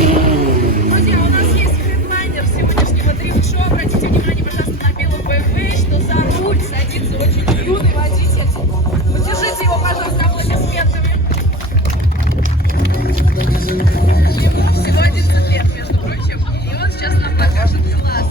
Друзья, у нас есть хедлайнер сегодняшнего дрифт-шоу. Обратите внимание, пожалуйста, на белый BMW, что за руль садится очень юный водитель. Поддержите его, пожалуйста, аплодисментами. Ему всего 11 лет, между прочим, и он сейчас нам покажет класс.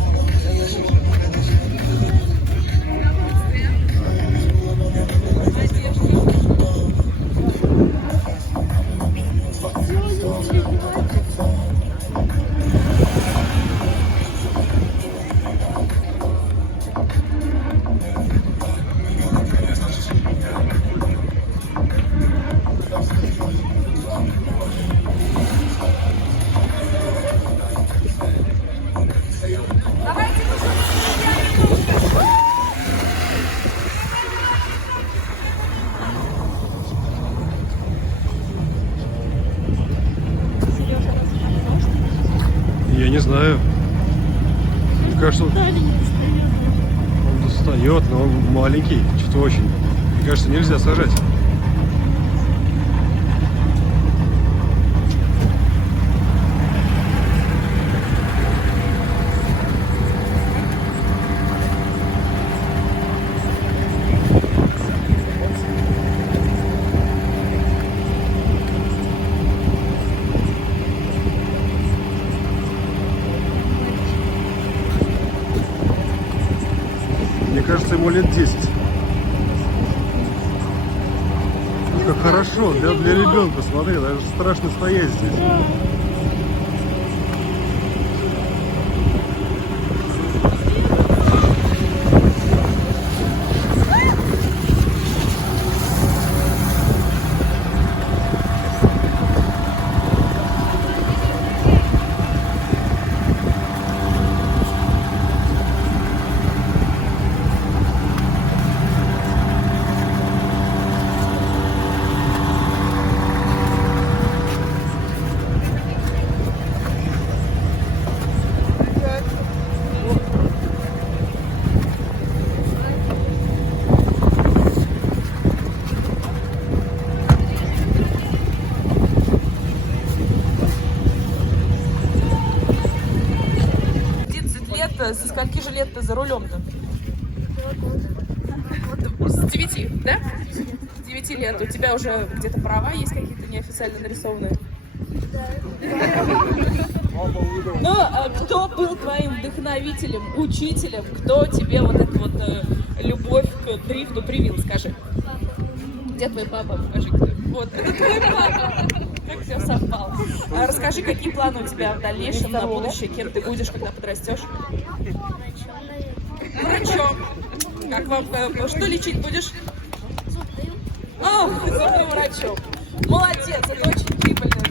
Я не знаю. Мне кажется, он достает, но он маленький, что-то очень. Мне кажется, нельзя сажать. Мне кажется, ему лет 10. Ну, как хорошо, для ребенка, смотри, даже страшно стоять здесь. Со скольки же лет ты за рулем-то? С 9, да? С 9 лет. У тебя уже где-то права есть какие-то неофициально нарисованные? Ну, а кто был твоим вдохновителем, учителем? Кто тебе вот эту вот любовь к дрифту привил, скажи? Где твой папа? Покажи. Вот, это твой папа. Как все совпало. А расскажи, какие планы у тебя в дальнейшем на будущее? Кем ты будешь, когда подрастешь? Врачом. Как вам, что лечить будешь? Зубным. Зубным врачом. Молодец, это очень прибыльно.